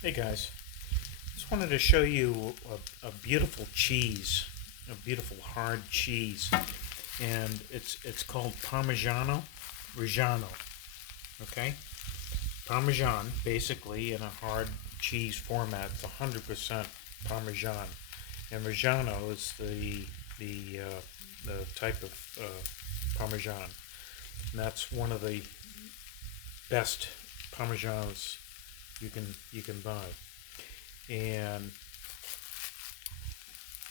Hey guys, just wanted to show you a beautiful cheese, a beautiful hard cheese, and it's called Parmigiano Reggiano. Okay, Parmesan basically in a hard cheese format. It's 100% Parmesan, and Reggiano is the type of Parmesan, and that's one of the best Parmesans you can buy. And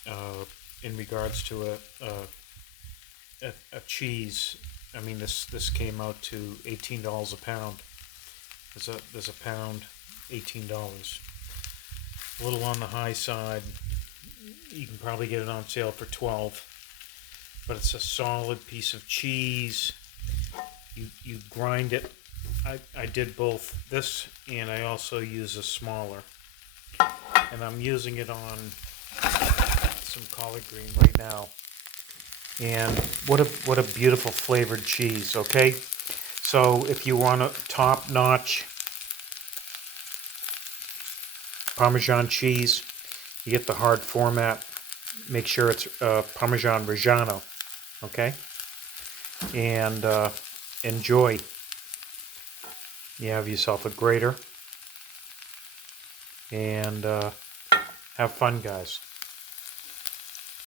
uh, in regards to a cheese, I mean this came out to $18 a pound. There's a pound, $18. A little on the high side. You can probably get it on sale for 12. But it's a solid piece of cheese. You grind it. I did both this and I also use a smaller. And I'm using it on some collard green right now. And what a beautiful flavored cheese, okay? So if you want a top-notch Parmesan cheese, you get the hard format. Make sure it's Parmesan Reggiano, okay? And enjoy. You have yourself a grater, and have fun, guys.